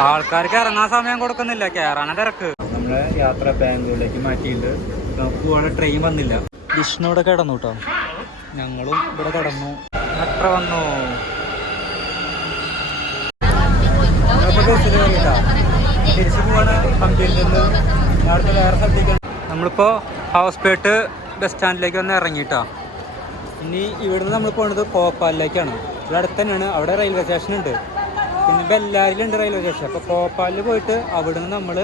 ആൾക്കാർക്ക് ഇറങ്ങാൻ സമയം കൊടുക്കുന്നില്ല, കയറാനാ തിരക്ക്. നമ്മളെ യാത്ര ബാംഗ്ലൂരിലേക്ക് മാറ്റിയിട്ട് നമുക്ക് പോകാനുള്ള ട്രെയിൻ വന്നില്ല. വിഷ്ണു ഇവിടെ കിടന്നു കേട്ടോ, ഞങ്ങളും ഇവിടെ കിടന്നു. മെട്രോ വന്നു. തിരിച്ചു പോവാണ് ഹംപിയിൽ നിന്ന് അടുത്ത് വേറെ സ്ഥലത്തേക്ക്. നമ്മളിപ്പോൾ ഹൗസ്പേട്ട് ബസ് സ്റ്റാൻഡിലേക്ക് വന്ന് ഇറങ്ങിയിട്ടാ. ഇനി ഇവിടുന്ന് നമ്മൾ പോകുന്നത് ഭോപ്പാലിലേക്കാണ്. ഇവിടെ അടുത്ത് തന്നെയാണ്, അവിടെ റെയിൽവേ സ്റ്റേഷൻ ഉണ്ട്. പിന്നെ ബെല്ലാരിലുണ്ട് റെയിൽവേ സ്റ്റേഷൻ. അപ്പോൾ ഭോപ്പാലിൽ പോയിട്ട് അവിടുന്ന് നമ്മൾ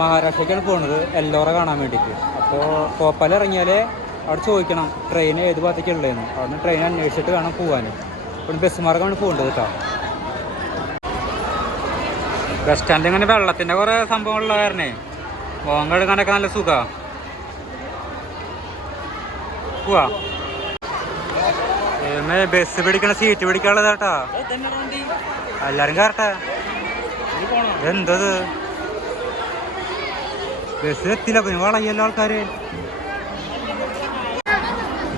മഹാരാഷ്ട്രയ്ക്കാണ് പോകുന്നത്, എല്ലോറ കാണാൻ വേണ്ടിയിട്ട്. അപ്പോൾ ഭോപ്പാൽ ഇറങ്ങിയാലേ അവിടെ ചോദിക്കണം ട്രെയിൻ ഏത് ഭാഗത്തേക്കുള്ളതെന്ന്. അവിടുന്ന് ട്രെയിൻ അന്വേഷിച്ചിട്ട് വേണം പോകാൻ. ഇവിടെ ബസ് മാർഗമാണ് പോകേണ്ടത് കേട്ടോ. ബസ് സ്റ്റാൻഡിൽ ഇങ്ങനെ വെള്ളത്തിൻ്റെ കുറേ സംഭവങ്ങളുള്ള കാരണേ പോകാൻ കഴുകാനൊക്കെ നല്ല സുഖമാണ്. പോവാ ബസ് പിടിക്കണ സീറ്റ് പിടിക്കാനുള്ളത് കേട്ടാ. എല്ലാരും കയറട്ടെ. എന്തത് ബസ് എത്തില്ല, പിന്നെ വളയല്ലോ ആൾക്കാര്.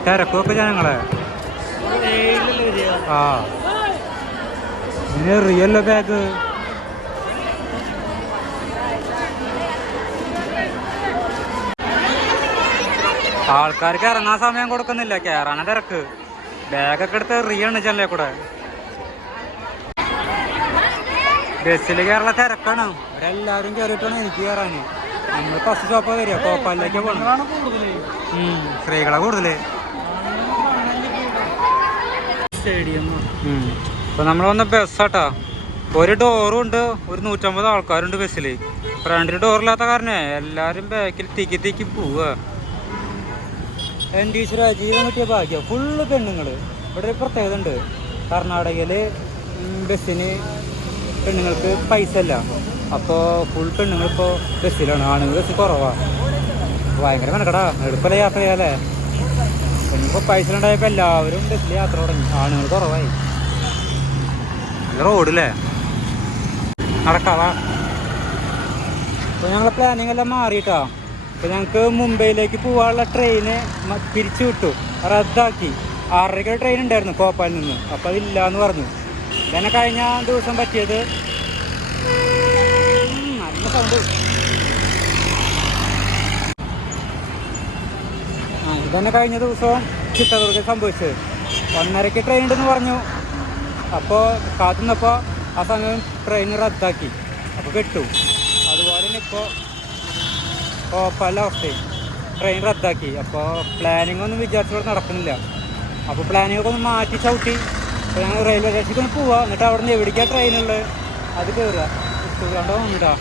തിരക്കൊക്കെ ജനങ്ങളെ. ആ പിന്നെ എറിയല്ലോ ബാഗ്. ആൾക്കാർക്ക് ഇറങ്ങാൻ സമയം കൊടുക്കുന്നില്ല, കയറാനാ തിരക്ക്. ബാഗൊക്കെ എടുത്ത് എറിയാണ് ചെല്ലേ കൂടെ. ബസ്സിൽ കയറുള്ള തിരക്കാണ്. അവരെല്ലാവരും കയറിയിട്ടാണ് എനിക്ക് കയറാന്. നമ്മൾ ഫസ്റ്റ് സ്റ്റോപ്പാ വരിക, ഭോപ്പാലിലേക്ക് പോകണം. സ്ത്രീകളെ കൂടുതല് സ്റ്റേഡിയം. ഇപ്പൊ നമ്മൾ വന്ന ബസ്സാട്ടാ. ഒരു ഡോറും ഉണ്ട്, ഒരു 150 ആൾക്കാരുണ്ട് ബസ്സിൽ. ഫ്രണ്ടിൽ ഡോറില്ലാത്ത കാരണേ എല്ലാരും ബാക്കിൽ തിക്കി തിക്കി പോവുക. എൻ്റെ ഈശ്വര, ജീവൻ കിട്ടിയ ഭാഗ്യം. ഫുള്ള് പെണ്ണുങ്ങൾ. ഇവിടെ ഒരു പ്രത്യേകത ഉണ്ട്, കർണാടകയിൽ ബസ്സിന് പെണ്ണുങ്ങൾക്ക് പൈസ ഇല്ല. അപ്പോൾ ഫുൾ പെണ്ണുങ്ങളിപ്പോൾ ബസ്സിലാണ്, ആണുങ്ങൾ ബസ്സിൽ കുറവാണ്. ഭയങ്കര മെനക്കടാ, എളുപ്പമല്ല യാത്ര ചെയ്യാല്ലേ. ഇന്നിപ്പോൾ പൈസ ഉണ്ടായപ്പോൾ എല്ലാവരും ബസ്സിൽ യാത്ര തുടങ്ങി, ആണുങ്ങൾ കുറവായി. റോഡില്ലേ നടക്കാവാ. അപ്പോൾ ഞങ്ങളെ പ്ലാനിങ് എല്ലാം മാറിയിട്ടാ. അപ്പോൾ ഞങ്ങൾക്ക് മുംബൈയിലേക്ക് പോകാനുള്ള ട്രെയിന് തിരിച്ചു വിട്ടു, റദ്ദാക്കി. 6:30 ട്രെയിൻ ഉണ്ടായിരുന്നു ഭോപ്പാലിൽ നിന്ന്, അപ്പോൾ അതില്ല എന്ന് പറഞ്ഞു. ഇതന്നെ കഴിഞ്ഞ ദിവസം പറ്റിയത്. നല്ല സൗണ്ട്. ഇതന്നെ കഴിഞ്ഞ ദിവസവും ചിത്രദുർഗ സംഭവിച്ചത്. 1:30 ട്രെയിൻ ഉണ്ടെന്ന് പറഞ്ഞു. അപ്പോൾ കാത്തുനിന്നപ്പോൾ ആ സമയം ട്രെയിൻ റദ്ദാക്കി, അപ്പോൾ കിട്ടു. അതുപോലെ തന്നെ ഇപ്പോൾ ഭോപ്പാലിലെ അവസ്ഥയും ട്രെയിൻ റദ്ദാക്കി. അപ്പോൾ പ്ലാനിങ് ഒന്നും വിചാരിച്ചവിടെ നടക്കുന്നില്ല. അപ്പോൾ പ്ലാനിങ്ങൊക്കെ ഒന്ന് മാറ്റി ചവിട്ടി. അപ്പോൾ ഞങ്ങൾ റെയിൽവേ സ്റ്റേഷനിൽ ഒന്ന് പോവുക, എന്നിട്ട് അവിടെ നിന്ന് എവിടേക്കാണ് ട്രെയിനുള്ളത് അത് കയറുക. ഇഷ്ടപ്പെടാണ്ട് വന്നിട്ടാ.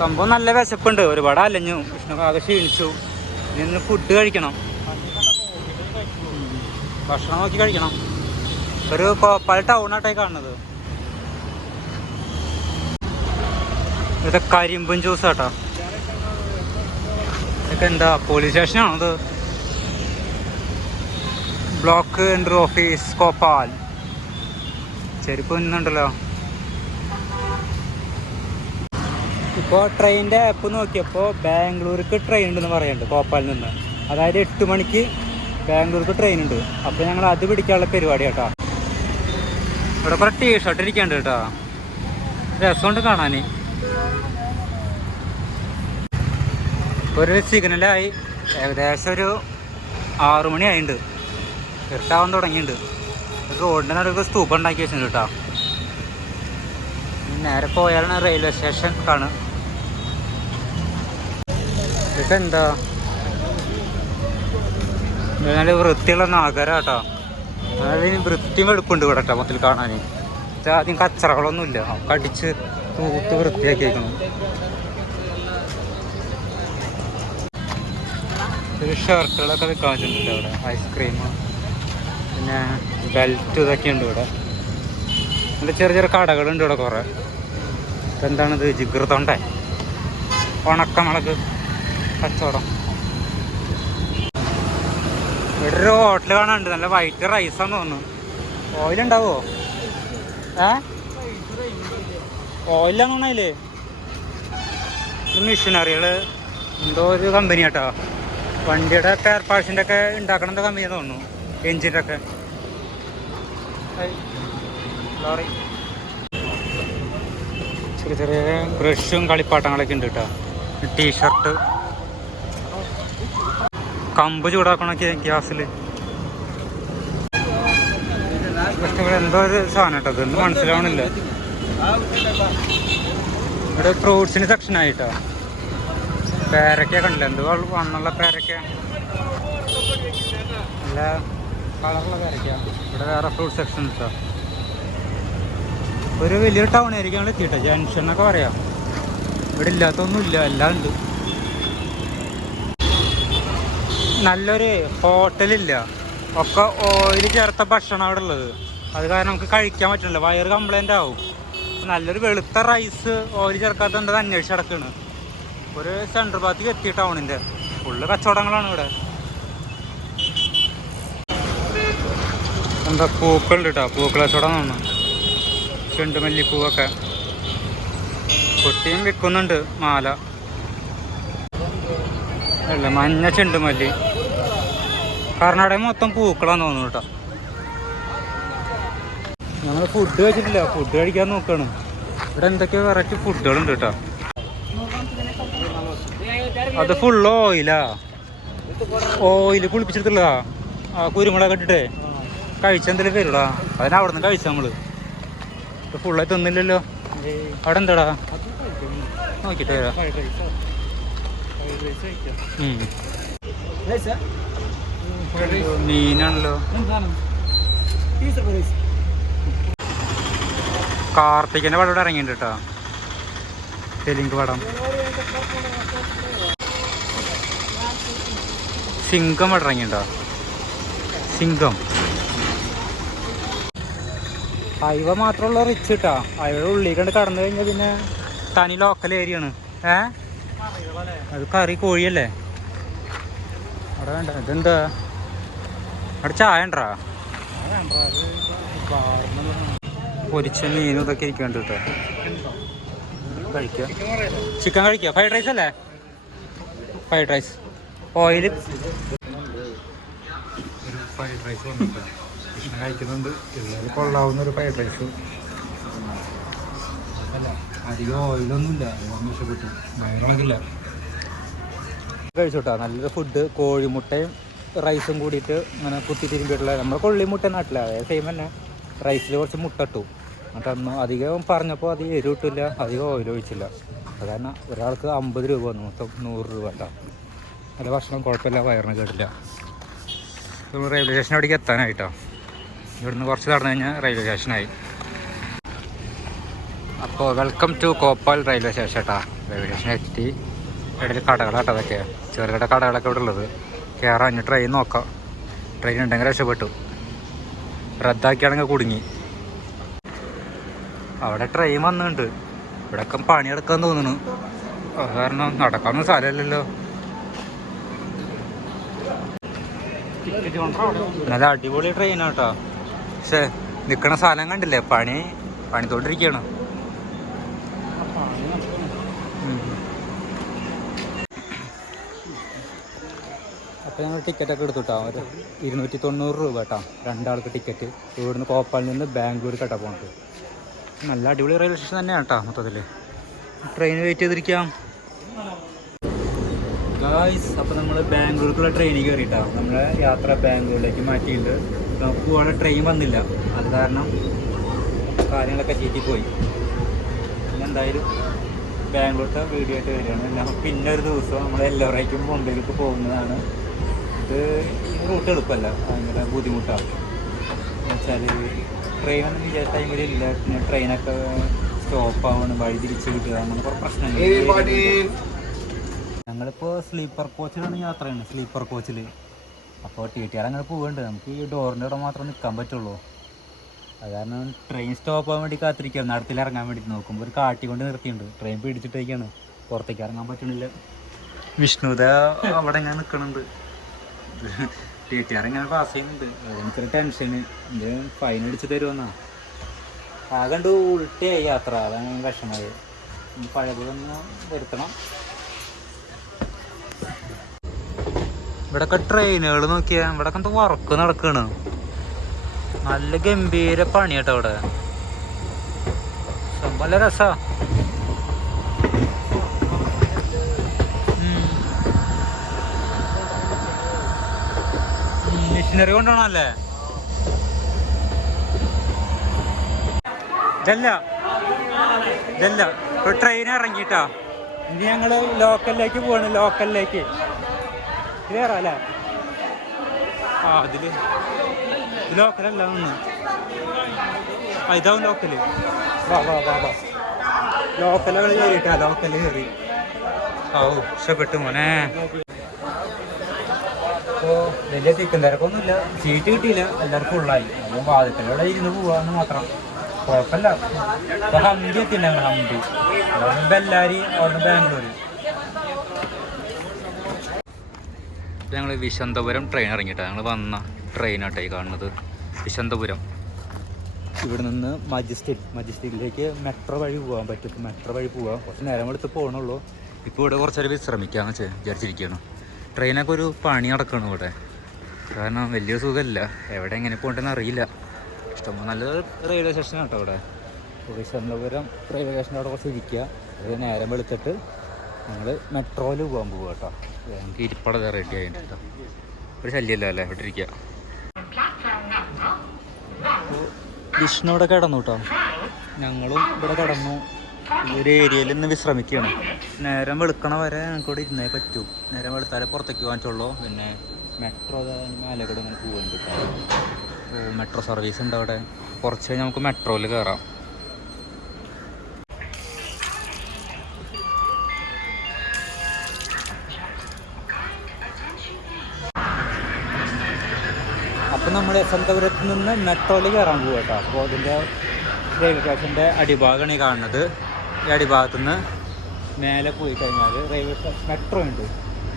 സംഭവം നല്ല വിശപ്പുണ്ട്, ഒരുപാട് അലഞ്ഞു. വിഷ്ണു ആകെ ക്ഷീണിച്ചു. ഇനി ഫുഡ് കഴിക്കണം, ഭക്ഷണം നോക്കി കഴിക്കണം. ഒരു ഭോപ്പാൽ ടൗണായിട്ടായി കാണുന്നത്. ഇത് കരിമ്പും ജ്യൂസ് കേട്ടോ. ഇതൊക്കെ എന്താ പോലീസ് സ്റ്റേഷനാണോ ഇത്? Block entry office Bhopal. ചെരുപ്പ് ഇന്നുണ്ടല്ലോ. ഇപ്പോൾ ട്രെയിനിൻ്റെ ആപ്പ് നോക്കിയപ്പോൾ ബാംഗ്ലൂർക്ക് ട്രെയിൻ ഉണ്ടെന്ന് പറയുന്നുണ്ട് ഭോപ്പാലിൽ നിന്ന്. അതായത് 8 മണിക്ക് ബാംഗ്ലൂർക്ക് ട്രെയിൻ ഉണ്ട്. അപ്പോൾ ഞങ്ങൾ അത് പിടിക്കാനുള്ള പരിപാടി കേട്ടോ. ഇവിടെ കുറേ ടീഷർട്ട് ഇരിക്കുന്നുണ്ട് കേട്ടോ, രസമുണ്ട് കാണാൻ. ഒരു സിഗ്നലായി ഏകദേശം ഒരു 6 മണി ആയിട്ടുണ്ട്, ഇരുട്ടാവാൻ തുടങ്ങിയിട്ടുണ്ട്. റോഡിൻ്റെ നടുക്ക് സ്തൂപം ഉണ്ടാക്കി വെച്ചിട്ടുണ്ട് കേട്ടോ. നേരെ പോയാലാണ് റെയിൽവേ സ്റ്റേഷൻ കാണുക. ഇതൊക്കെ എന്താ നല്ല വൃത്തിയുള്ള നഗരം കേട്ടോ. അതായത് വൃത്തിയും വെളുപ്പുണ്ട് ഇവിടെ കേട്ടോ മൊത്തത്തിൽ കാണാൻ. ആദ്യം കച്ചറകളൊന്നുമില്ല, കടിച്ച് തൂത്ത് വൃത്തിയാക്കി വയ്ക്കണം. ഷർട്ടുകളൊക്കെ വിൽക്കാൻ വെച്ചിട്ടുണ്ട് ഇവിടെ, ഐസ്ക്രീം പിന്നെ ബെൽറ്റ് ഇതൊക്കെ ഉണ്ട് ഇവിടെ. നല്ല ചെറിയ ചെറിയ കടകളുണ്ട് ഇവിടെ കുറേ. എന്താണിത്, ജിഗർ തൊണ്ടേ, ഉണക്കമുളക് കച്ചവടം. ഇവിടെ ഒരു ഹോട്ടൽ കാണാനുണ്ട്, നല്ല വൈറ്റ് റൈസാന്ന് തോന്നുന്നു. ഓയിലുണ്ടാവോ? ഓയിലാന്ന് തോന്നല്ലേ. മിഷനറികൾ എന്തോ ഒരു കമ്പനി കേട്ടോ. വണ്ടിയുടെ ടയർ പാഴ്സിൻ്റെ ഒക്കെ ഉണ്ടാക്കണമെന്ന് കമ്മിയെന്ന് തോന്നുന്നു, എൻജിൻ്റെ ഒക്കെ. ലോറി ചെറിയ ചെറിയ ബ്രഷും കളിപ്പാട്ടങ്ങളൊക്കെ ഉണ്ട് കേട്ടോ. ടീഷർട്ട്, കമ്പ് ചൂടാക്കണൊക്കെ ഗ്യാസിൽ. പക്ഷെ ഇവിടെ എന്തോ ഒരു സാധനം കേട്ടോ, ഇതൊന്നും മനസ്സിലാവണില്ല. ഇവിടെ ഫ്രൂട്ട്സിന് സെക്ഷൻ ആയിട്ടോ. പേരക്ക കണ്ടില്ല, എന്തോ വണ്ണുള്ള പേരക്ക, നല്ല കളറുള്ള പേരക്ക. ഇവിടെ വേറെ ഫ്രൂട്ട് സെക്ഷൻ കേട്ടോ. ഒരു വലിയൊരു ടൗൺ ആയിരിക്കും ഞങ്ങൾ എത്തിയിട്ടോ, ജംഗ്ഷൻ എന്നൊക്കെ പറയാം. ഇവിടെ ഇല്ലാത്തൊന്നുമില്ല, എല്ലാം ഉണ്ട്. നല്ലൊരു ഹോട്ടലില്ല, ഒക്കെ ഓയിൽ ചേർത്ത ഭക്ഷണം അവിടെ ഉള്ളത്. അത് കാരണം നമുക്ക് കഴിക്കാൻ പറ്റില്ല, വയറ് കംപ്ലൈൻ്റ് ആവും. നല്ലൊരു വെളുത്ത റൈസ് ഓയിൽ ചേർക്കാത്തത് അന്വേഷിച്ച് നടക്കുകയാണ്. ഒരു സെൻട്രൽ ഭാഗത്തേക്ക് എത്തി ടൗണിൻ്റെ. ഫുള്ള് കച്ചവടങ്ങളാണ് ഇവിടെ. എന്താ പൂക്കളുണ്ട് കേട്ടോ, പൂക്കൾ കച്ചവടം തോന്നുന്നു. ചെണ്ടുമല്ലിപ്പൂവൊക്കെ പൊട്ടിയും വിൽക്കുന്നുണ്ട്. മാല അല്ല, മഞ്ഞ ചെണ്ടുമല്ലി. കർണാടക മൊത്തം പൂക്കളാന്ന് തോന്നുന്നു കേട്ടോ. ഞങ്ങൾ ഫുഡ് കഴിച്ചിട്ടില്ല, ഫുഡ് കഴിക്കാൻ നോക്കുകയാണ്. ഇവിടെ എന്തൊക്കെയോ വെറൈറ്റി ഫുഡുകളുണ്ട് കേട്ടോ. അത് ഫുള്ള് ഓയിലാ, ഓയില് കുളിപ്പിച്ചെടുത്തുള്ളതാ. ആ കുരുമുളക് ഇട്ടിട്ടേ കഴിച്ചെന്തെങ്കിലും വരുടാ, അതിന് അവിടെ നിന്ന് കഴിച്ചാ നമ്മള്. ഫുള്ളായി തിന്നില്ലല്ലോ. അവിടെ എന്താടാ നോക്കിട്ട് വരാം. മീനാണല്ലോ. കാർത്തികന്റെ പടം ഇവിടെ ഇറങ്ങിയിട്ടുണ്ട് കേട്ടോ, തെലുങ്ക് പടം. സിംഗം പടം ഇറങ്ങിയിട്ടുണ്ടോ, സിംഗം. ഹൈവ മാത്രമുള്ള റിച്ച് കിട്ടാ. ഹൈവയുടെ ഉള്ളിൽ കണ്ട് കടന്നു കഴിഞ്ഞാൽ പിന്നെ തനി ലോക്കൽ ഏരിയ ആണ്. അത് കറി കോഴിയല്ലേ അവിടെ വേണ്ട. ഇതെന്താ അവിടെ ചായ ഉണ്ടാ, പൊരിച്ച മീനും ഇതൊക്കെ ഇരിക്കുന്നുണ്ട് കേട്ടോ. കഴിക്കുക, ചിക്കൻ കഴിക്കുക. ഫ്രൈഡ് റൈസ് അല്ലേ, fried rice oil. Fried rice വന്നിട്ട് കൃഷ്ണ കഴിക്കുന്നുണ്ട്. ഇതിൽ കൊള്ളാവുന്ന ഒരു ഫ്രൈഡ് റൈസ് അല്ല, അധികം ഓയിലൊന്നുമില്ല. അതൊന്നും ഇഷ്ടപ്പെട്ടു, ഭയങ്കരമില്ല. കഴിച്ചോട്ടാ, നല്ലൊരു ഫുഡ്. കോഴിമുട്ടയും റൈസും കൂടിയിട്ട് ഇങ്ങനെ കുത്തി തിരുമ്പിയിട്ടുള്ള നമ്മൾ കൊള്ളിമുട്ട നാട്ടില്ല, അതേ സെയിം തന്നെ. റൈസിൽ കുറച്ച് മുട്ട ഇട്ടു. എന്നിട്ട് അന്ന് അധികം പറഞ്ഞപ്പോൾ അധികം എരിവ് ഇട്ടില്ല, അധികം ഓയിൽ ഒഴിച്ചില്ല. അത് കാരണം ഒരാൾക്ക് 50 രൂപ വന്നു, മൊത്തം 100 രൂപ കേട്ടോ. നല്ല ഭക്ഷണം, കുഴപ്പമില്ല, വയറിന് കേട്ടില്ല. റെയിൽവേ സ്റ്റേഷൻ അവിടേക്ക് എത്താനായിട്ടോ. ഇവിടുന്ന് കുറച്ച് നടന്നു കഴിഞ്ഞാൽ റെയിൽവേ സ്റ്റേഷനായി. അപ്പോൾ വെൽക്കം ടു കോപ്പാൽ റെയിൽവേ സ്റ്റേഷൻ കേട്ടോ. റെയിൽവേ സ്റ്റേഷൻ എത്തി. ഇടയിൽ കടകളാട്ടോ, അതൊക്കെ ചെറുകിട കടകളൊക്കെ ഇവിടെ ഉള്ളത്. കയറാൻ ഇനി ട്രെയിൻ നോക്കാം. ട്രെയിൻ ഉണ്ടെങ്കിൽ രക്ഷപ്പെട്ടു, റദ്ദാക്കിയാണെങ്കിൽ കുടുങ്ങി. അവിടെ ട്രെയിൻ വന്നിട്ടുണ്ട്. ഇവിടെയൊക്കെ പണിയെടുക്കാൻ തോന്നുന്നു, കാരണം നടക്കാനൊന്നും സ്ഥലമില്ലല്ലോ. നല്ല അടിപൊളി ട്രെയിനാട്ടോ. പക്ഷേ നിൽക്കണ സ്ഥലം കണ്ടില്ലേ, പണിത്തോണ്ടിരിക്കുകയാണ്. അപ്പോൾ ഞങ്ങൾ ടിക്കറ്റൊക്കെ എടുത്തുട്ടാ. ഒരു 290 രൂപ കേട്ടോ, 2 ആൾക്ക് ടിക്കറ്റ്. ഇവിടുന്ന് കോപ്പാലിൽ നിന്ന് ബാംഗ്ലൂർ കേട്ടോ പോകണത്. നല്ല അടിപൊളി റെയിൽവേ സ്റ്റേഷൻ തന്നെയാണ് കേട്ടോ മൊത്തത്തിൽ. ട്രെയിൻ വെയിറ്റ് ചെയ്തിരിക്കാം ഗായ്സ്. അപ്പോൾ നമ്മൾ ബാംഗ്ലൂർക്കുള്ള ട്രെയിനിൽ കയറിയിട്ടാണ്. നമ്മളെ യാത്ര ബാംഗ്ലൂരിലേക്ക് മാറ്റിയിട്ടുണ്ട്. നമുക്ക് പോകാനുള്ള ട്രെയിൻ വന്നില്ല, അത് കാരണം കാര്യങ്ങളൊക്കെ ചീറ്റിപ്പോയി. പിന്നെ എന്തായാലും ബാംഗ്ലൂരത്തെ വീഡിയോ ആയിട്ട് വരികയാണ്. പിന്നെ ഒരു ദിവസം നമ്മൾ എല്ലാവരേക്കും മുംബൈയിലേക്ക് പോകുന്നതാണ്. ഇത് റൂട്ട് എളുപ്പമല്ല, ഭയങ്കര ബുദ്ധിമുട്ടാണ്. എന്നുവെച്ചാൽ ട്രെയിനൊന്നും വിചാരിച്ച ടൈമിൽ ഇല്ല. പിന്നെ ട്രെയിനൊക്കെ സ്റ്റോപ്പാവണം, വഴി തിരിച്ച് കിട്ടുക, അങ്ങനെ കുറേ പ്രശ്നങ്ങൾ. ഞങ്ങളിപ്പോൾ സ്ലീപ്പർ കോച്ചിലാണ് യാത്ര ചെയ്യുന്നത്, സ്ലീപ്പർ കോച്ചിൽ. അപ്പോൾ TTR അങ്ങനെ പോവുന്നുണ്ട്. നമുക്ക് ഈ ഡോറിൻ്റെ അവിടെ മാത്രമേ നിൽക്കാൻ പറ്റുള്ളൂ. അത് കാരണം ട്രെയിൻ സ്റ്റോപ്പ് ആവാൻ വേണ്ടി കാത്തിരിക്കുകയാണ്. നടത്തിൽ ഇറങ്ങാൻ വേണ്ടി നോക്കുമ്പോൾ ഒരു കാട്ടിക്കൊണ്ട് നിർത്തിയിട്ടുണ്ട്. ട്രെയിൻ പിടിച്ചിട്ടേക്കാണ്, പുറത്തേക്ക് ഇറങ്ങാൻ പറ്റണില്ല. വിഷ്ണുത അവിടെ ഞാൻ നിൽക്കണുണ്ട്. TTR ഇങ്ങനെ പാസ് ചെയ്യുന്നുണ്ട്. എനിക്കൊരു ടെൻഷന്, എൻ്റെ ഫൈൻ അടിച്ച് തരുമെന്നാ. ആകണ്ട് ഉൾട്ടയായി യാത്ര, അതാണ് വിഷമമായി. പഴയതൊന്ന് വരുത്തണം. ഇവിടെയൊക്കെ ട്രെയിനുകൾ നോക്കിയാൽ ഇവിടെയൊക്കെ എന്താ വർക്ക് നടക്കണ്. നല്ല ഗംഭീര പണി കേട്ടോ ഇവിടെ. നല്ല രസാ. മെഷീനറി കൊണ്ടുപോകണല്ലേ? ഇതല്ല ഇപ്പൊ ട്രെയിൻ ഇറങ്ങിട്ടാ. ഇനി ഞങ്ങള് ലോക്കലിലേക്ക് പോവാണ്. ലോക്കലിലേക്ക് കയറാം അല്ലേ? ആ അതില് ലോക്കലല്ല ഒന്ന്. ഇതാവും ലോക്കല്. വാ വാ വാ വാ. ലോക്കലുകൾ കയറിയിട്ടാ. ലോക്കല് കയറി. ഓ ഇഷ്ടപ്പെട്ടു മോനെ. അപ്പോൾ വലിയ തിക്കും തിരക്കൊന്നുമില്ല. സീറ്റ് കിട്ടിയില്ല, എല്ലാവർക്കും ഫുള്ളായി. അപ്പോൾ വാതിക്കലൂടെ ഇരുന്ന് പോവാന്ന് മാത്രം. കുഴപ്പമില്ല. ഇപ്പോൾ ഹംപി എത്തിയിട്ടുണ്ടായിരുന്നു. ഹംപി അവിടുന്ന് ബെല്ലാരി, അവിടുന്ന് ബാംഗ്ലൂർ. ഞങ്ങൾ വിശന്തപുരം ട്രെയിൻ ഇറങ്ങിയിട്ടാണ് ഞങ്ങൾ വന്ന ട്രെയിനായിട്ടായി കാണുന്നത്. വിശന്തപുരം ഇവിടെ നിന്ന് മജസ്റ്റിക്കിലേക്ക് മെട്രോ വഴി പോകാൻ പറ്റും. മെട്രോ വഴി പോകാം. കുറച്ച് നേരം എടുത്ത് പോകണുള്ളൂ. ഇപ്പോൾ ഇവിടെ കുറച്ചൊരു വിശ്രമിക്കാമെന്ന് വിചാരിച്ചിരിക്കുകയാണ്. ട്രെയിനൊക്കെ ഒരു പണി നടക്കണം ഇവിടെ. കാരണം വലിയ സുഖമില്ല. എവിടെ എങ്ങനെ പോകണ്ടെന്ന് അറിയില്ല. ഇഷ്ടംപോലെ നല്ലൊരു റെയിൽവേ സ്റ്റേഷൻ കേട്ടോ ഇവിടെ. വിശന്തപുരം റെയിൽവേ സ്റ്റേഷൻ്റെ അവിടെ കുറച്ച് ഇരിക്കുക. അത് നേരം വെളുത്തിട്ട് ഞങ്ങൾ മെട്രോയിൽ പോകാൻ പോവുക കേട്ടോ. ഞങ്ങൾക്ക് ഇരിപ്പടത് റെഡി ആയിട്ട് കേട്ടോ. ഒരു ശല്യമല്ല അല്ലേ ഇവിടെ ഇരിക്കുക. വിഷ്ണു ഇവിടെ കിടന്നു കേട്ടോ. ഞങ്ങളും ഇവിടെ കിടന്നു. ഈ ഒരു ഏരിയയിൽ നിന്ന് വിശ്രമിക്കുകയാണ്. നേരം വെളുക്കണ വരെ ഞങ്ങൾക്ക് ഇവിടെ ഇരുന്നേ പറ്റൂ. നേരം വെളുത്താലേ പുറത്തേക്ക് വാങ്ങിച്ചുള്ളൂ. പിന്നെ മെട്രോ മേലക്കൂടെ ഇങ്ങനെ പോകാൻ കിട്ടും. മെട്രോ സർവീസ് ഉണ്ട് അവിടെ. കുറച്ച് കഴിഞ്ഞ് നമുക്ക് മെട്രോയിൽ കയറാം. അപ്പം നമ്മൾ വിശന്തപുരത്ത് നിന്ന് മെട്രോയിൽ കയറാൻ പോകും കേട്ടോ. അപ്പോൾ അതിൻ്റെ റെയിൽവേ സ്റ്റേഷൻ്റെ അടിഭാഗമാണ് ഈ കാണുന്നത്. ഈ അടിഭാഗത്തുനിന്ന് മേലെ പോയി കഴിഞ്ഞാൽ റെയിൽവേ മെട്രോ ഉണ്ട്.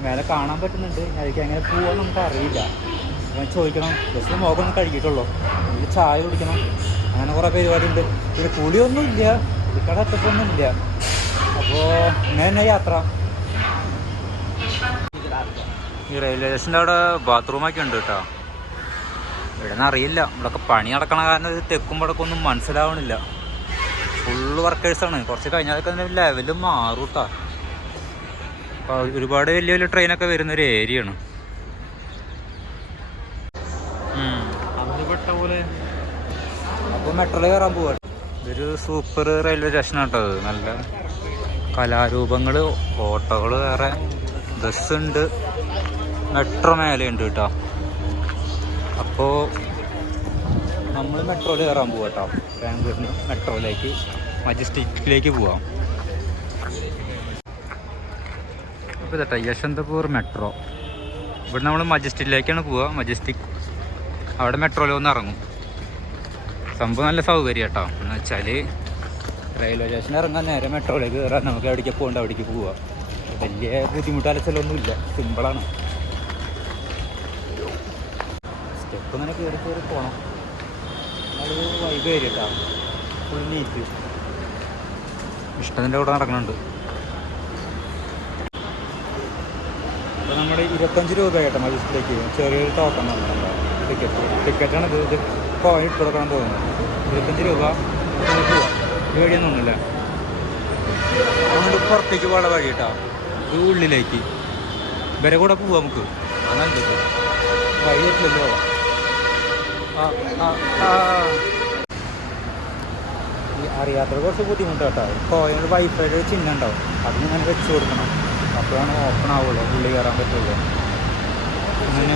മേലെ കാണാൻ പറ്റുന്നുണ്ട്. അതിലേക്ക് എങ്ങനെ പോകാൻ നമുക്ക് അറിയില്ല. ഞാൻ ചോദിക്കണം. ജസ്റ്റ് മുഖം ഒന്ന് കഴുകിയിട്ടുള്ളൂ. അതിൽ ചായ കുടിക്കണം. അങ്ങനെ കുറേ പരിപാടി ഉണ്ട്. പിന്നെ കുളിയൊന്നുമില്ല. കുളിക്കട എത്തപ്പൊന്നുമില്ല. അപ്പോൾ ഇങ്ങനെ തന്നെ യാത്ര. ഈ റെയിൽവേ സ്റ്റേഷൻ്റെ അവിടെ ബാത്റൂമൊക്കെ ഉണ്ട് കേട്ടോ. ഇവിടെ നിന്ന് അറിയില്ല. ഇവിടെയൊക്കെ പണി നടക്കണ കാരണം ഇത് തെക്കും വടക്കൊന്നും മനസ്സിലാവണില്ല. ഫുള്ള് വർക്കേഴ്സാണ്. കുറച്ച് കഴിഞ്ഞാലൊക്കെ അതിൻ്റെ ലെവല് മാറും കേട്ടോ. അപ്പോൾ ഒരുപാട് വലിയ വലിയ ട്രെയിനൊക്കെ വരുന്നൊരു ഏരിയയാണ്. അപ്പോൾ മെട്രോയിൽ കയറാൻ പോവാ. ഇതൊരു സൂപ്പർ റെയിൽവേ സ്റ്റേഷനാണ് കേട്ടോ. നല്ല കലാരൂപങ്ങൾ, ഓട്ടോകൾ, വേറെ ബസ്സുണ്ട്, മെട്രോ മേലെയുണ്ട് കേട്ടോ. അപ്പോൾ നമ്മൾ മെട്രോയിൽ കയറാൻ പോവാം കേട്ടോ. ബാംഗ്ലൂരിൽ നിന്ന് മെട്രോയിലേക്ക് മജസ്റ്റിക്കിലേക്ക് പോവാം. അപ്പോൾ ഇതട്ടോ യശ്വന്തപൂർ മെട്രോ. ഇവിടെ നമ്മൾ മജസ്റ്റിക്കിലേക്കാണ് പോവുക. മജസ്റ്റിക് അവിടെ മെട്രോയിൽ ഒന്ന് ഇറങ്ങും. സംഭവം നല്ല സൗകര്യം കേട്ടോ. എന്ന് വെച്ചാൽ റെയിൽവേ സ്റ്റേഷനിൽ ഇറങ്ങാൻ നേരെ മെട്രോയിലേക്ക് കയറാൻ നമുക്ക് എവിടേക്ക് പോകേണ്ട അവിടേക്ക് പോവുക. വലിയ ബുദ്ധിമുട്ടലച്ചിലൊന്നുമില്ല. സിമ്പിളാണ്. സ്റ്റെപ്പ് ഇങ്ങനെ കയറി പോകണം. നല്ലൊരു വൈബ് വരും കേട്ടോ. Full NEET. ഇഷ്ടത്തിൻ്റെ കൂടെ നടക്കുന്നുണ്ട്. അപ്പോൾ നമ്മൾ 25 രൂപ കേട്ടോ മജസ്റ്റിലേക്ക്. ചെറിയൊരു ടോക്കൺ തന്നിട്ടുണ്ടോ ടിക്കറ്റാണ്. ഇത് കോയിൻ ഇട്ട് കൊടുക്കണം തോന്നുന്നു. 25 രൂപ പോവാം. പേടിയൊന്നുമില്ല. അതുകൊണ്ട് പുറത്തേക്ക് പോകാനുള്ള വഴി കേട്ടോ. ഇത് ഉള്ളിലേക്ക് ഇവരെ കൂടെ പോവാം നമുക്ക്. അങ്ങനെ വഴി എത്തില്ലല്ലോ. ഈ അറിയാത്തത് കുറച്ച് ബുദ്ധിമുട്ട് കേട്ടോ. കോയിനോട് വൈഫൈയുടെ ചിഹ്നം ഉണ്ടാവും. അതിന് ഞാൻ വെച്ച് കൊടുക്കണം. അപ്പോഴാണ് ഓപ്പൺ ആവുള്ളൂ. ഉള്ളിൽ കയറാൻ പറ്റുള്ളൂ. അങ്ങനെ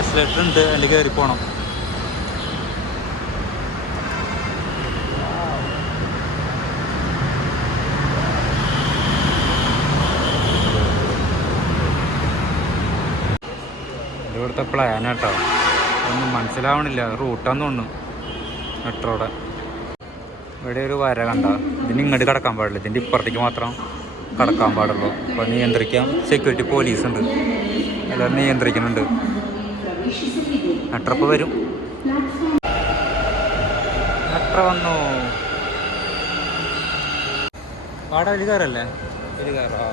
എസ്ലേറ്റർ ഉണ്ട്. അതിൽ കയറി പോകണം. ഇവിടുത്തെ പ്ലാൻ കേട്ടോ. ഒന്നും മനസ്സിലാവണില്ല. റൂട്ടാന്ന് തോന്നുന്നു മെട്രോയുടെ. ഇവിടെ ഒരു വര കണ്ട. ഇതിന് ഇങ്ങോട്ട് കിടക്കാൻ പാടില്ല. ഇതിൻ്റെ ഇപ്പുറത്തേക്ക് മാത്രം കടക്കാൻ പാടുള്ളൂ. അപ്പോൾ നിയന്ത്രിക്കാൻ സെക്യൂരിറ്റി പോലീസ് ഉണ്ട്. എല്ലാവരും നിയന്ത്രിക്കുന്നുണ്ട്. മെട്രോ ഇപ്പോൾ വരും. മെട്രോ വന്നു. വാടക വലിയ കയറല്ലേ? വലിയ കയറാം.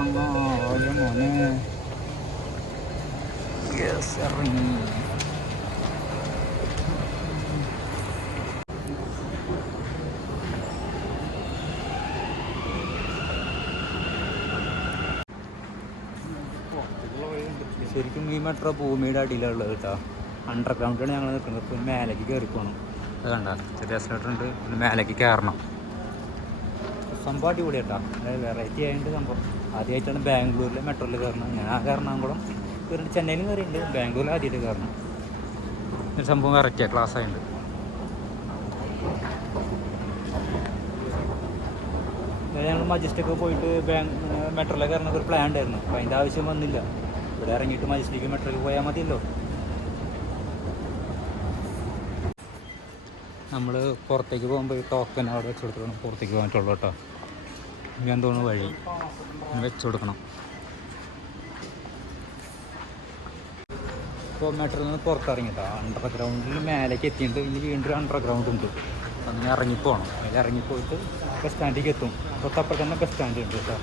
ഇറങ്ങായ മോനെ. യെസ്, ഇറങ്ങി. ശരിക്കും ഈ മെട്രോ ഭൂമിയുടെ അടിയിലുള്ളത് കേട്ടോ. അണ്ടർഗ്രൗണ്ടിലാണ് ഞങ്ങൾ നിൽക്കുന്നത്. പിന്നെ മേലേക്ക് കയറി പോകണം. അത് കണ്ട ചെറിയ എസ്കലേറ്റർ ഉണ്ട്. പിന്നെ മേലേക്ക് കയറണം. സംഭവം അടിപൊളി കേട്ടോ. അതായത് വെറൈറ്റി ആയതുകൊണ്ട് സംഭവം. ആദ്യമായിട്ടാണ് ബാംഗ്ലൂരിലെ മെട്രോയിൽ കയറണം. ഞാൻ എറണാകുളം കയറിയിട്ട് ചെന്നൈയിലും കയറിയിട്ടുണ്ട്. ബാംഗ്ലൂരിൽ ആദ്യമായിട്ട് കയറണം. സംഭവം കറക്റ്റാണ്, ക്ലാസ് ആയിട്ടുണ്ട്. ഞങ്ങൾ മജസ്റ്റിക്ക് പോയിട്ട് മെട്രോയിൽ കയറണ ഒരു പ്ലാൻ ഉണ്ടായിരുന്നു. അപ്പോൾ അതിൻ്റെ ആവശ്യം വന്നില്ല. ഇവിടെ ഇറങ്ങിയിട്ട് മജസ്റ്റിക്ക് മെട്രോയിൽ പോയാൽ മതിയല്ലോ. നമ്മൾ പുറത്തേക്ക് പോകുമ്പോൾ ടോക്കൻ അവിടെ വെച്ച് കൊടുക്കണം. പുറത്തേക്ക് പോകാൻ പറ്റുള്ളൂ കേട്ടോ. ഇനി എന്തോന്ന് വഴി വെച്ച് കൊടുക്കണം. ഇപ്പോൾ മെട്രോയിൽ നിന്ന് പുറത്തിറങ്ങിട്ടോ. അണ്ടർഗ്രൗണ്ടിൽ മേലേക്ക് എത്തിയിട്ട് ഇനി വീണ്ടും അണ്ടർഗ്രൗണ്ട് ഉണ്ട്. അങ്ങനെ ഇറങ്ങിപ്പോകണം. അതിൽ ഇറങ്ങിപ്പോയിട്ട് ബസ് സ്റ്റാൻഡിലേക്ക് എത്തും. തൊട്ടപ്പുറത്ത് തന്നെ ബസ് സ്റ്റാൻഡ് ഉണ്ട് കേട്ടോ.